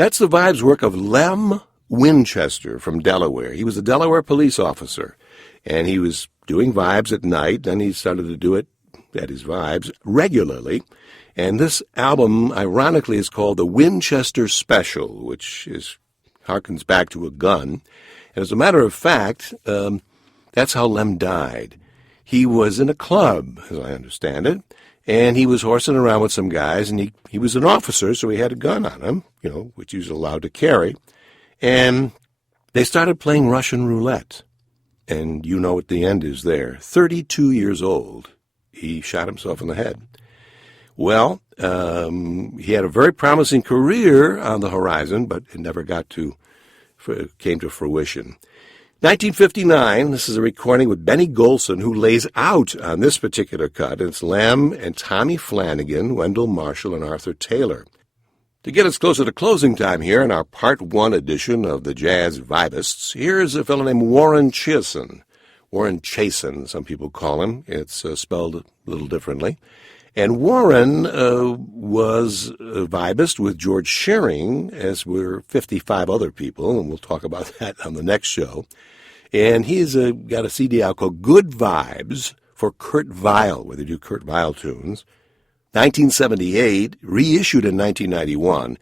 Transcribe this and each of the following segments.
That's the Vibes work of Lem Winchester from Delaware. He was a Delaware police officer, and he was doing Vibes at night. Then he started to do it at his Vibes regularly. And this album, ironically, is called the Winchester Special, which harkens back to a gun. And as a matter of fact, that's how Lem died. He was in a club, as I understand it, and he was horsing around with some guys, and he was an officer, so he had a gun on him, which he was allowed to carry. And they started playing Russian roulette. And you know what the end is there. 32 years old. He shot himself in the head. Well, he had a very promising career on the horizon, but it never came to fruition. 1959, this is a recording with Benny Golson, who lays out on this particular cut. It's Lem and Tommy Flanagan, Wendell Marshall, and Arthur Taylor. To get us closer to closing time here in our Part 1 edition of the Jazz Vibists, here's a fellow named Warren Chasin. Warren Chasin, some people call him. It's spelled a little differently. And Warren was a Vibist with George Shearing, as were 55 other people, and we'll talk about that on the next show. And he's got a CD out called Good Vibes for Kurt Weill, where they do Kurt Weill tunes. 1978, reissued in 1991,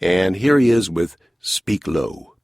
and here he is with Speak Low.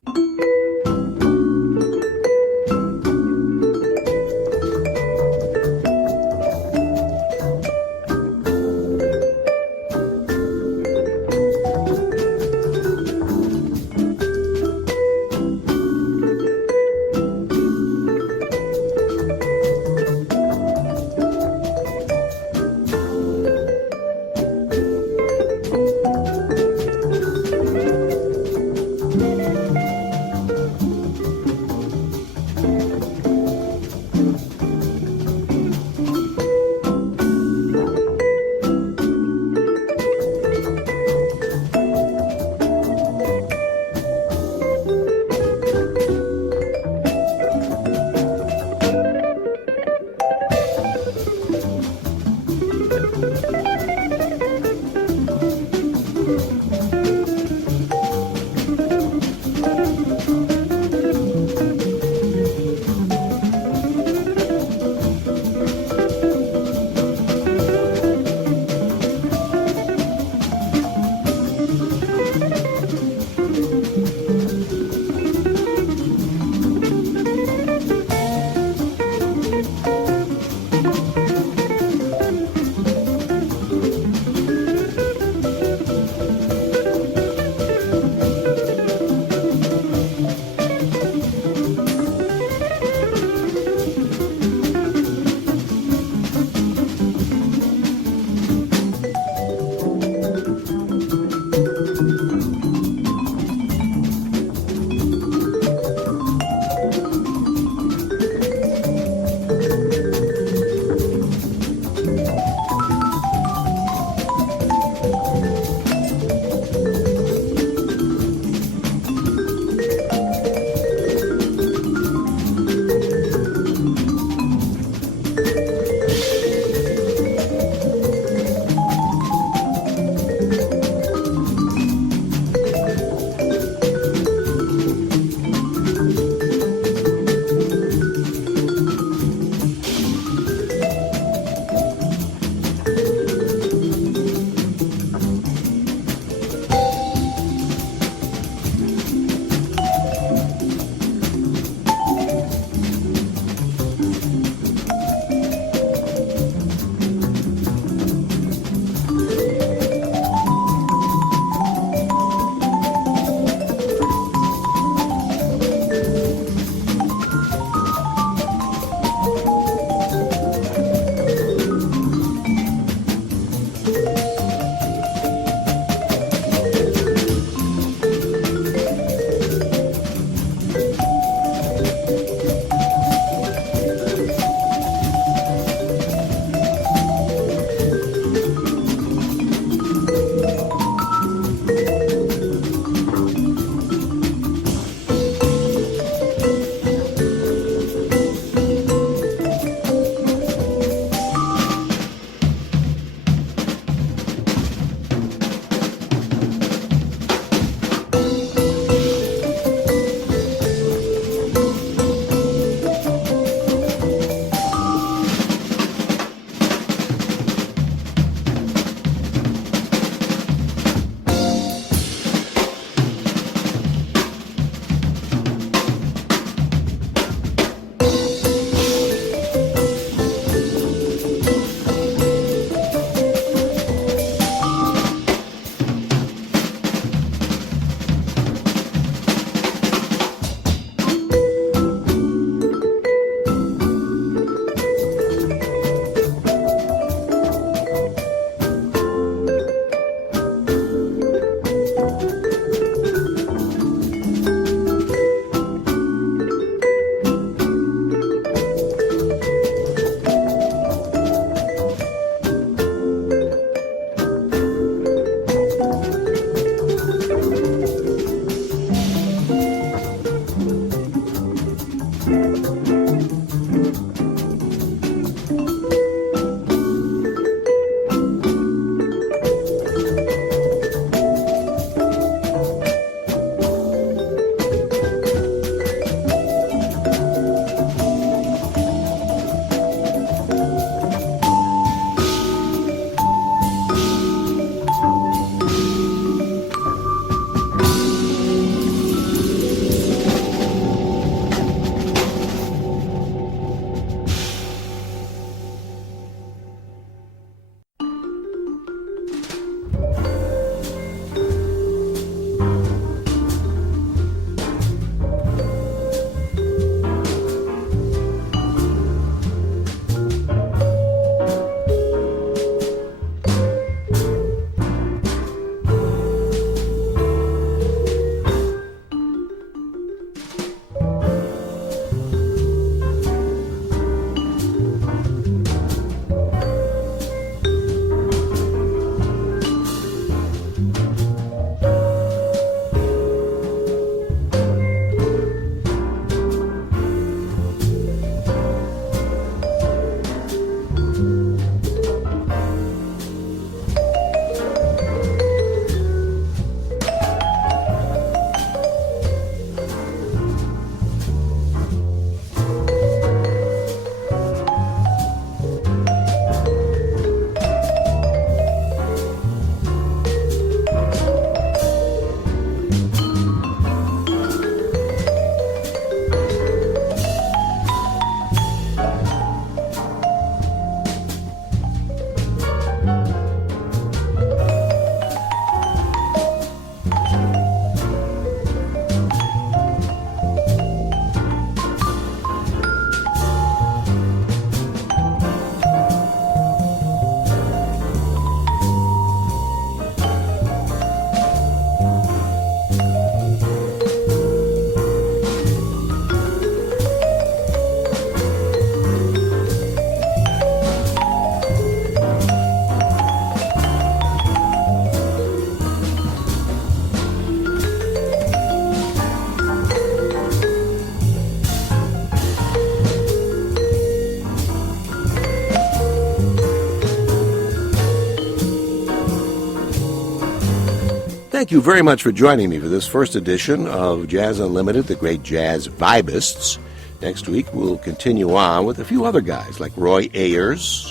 Thank you very much for joining me for this first edition of Jazz Unlimited, the great jazz Vibists. Next week, we'll continue on with a few other guys like Roy Ayers.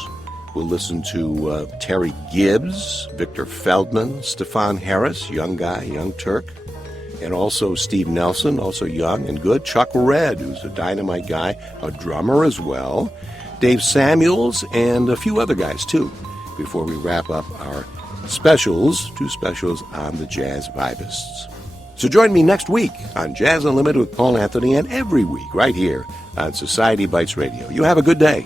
We'll listen to Terry Gibbs, Victor Feldman, Stefan Harris, young guy, young Turk, and also Steve Nelson, also young and good. Chuck Redd, who's a dynamite guy, a drummer as well. Dave Samuels, and a few other guys, too, before we wrap up our specials, 2 specials on the Jazz Vibists. So join me next week on Jazz Unlimited with Paul Anthony, and every week right here on Society Bites Radio. You have a good day.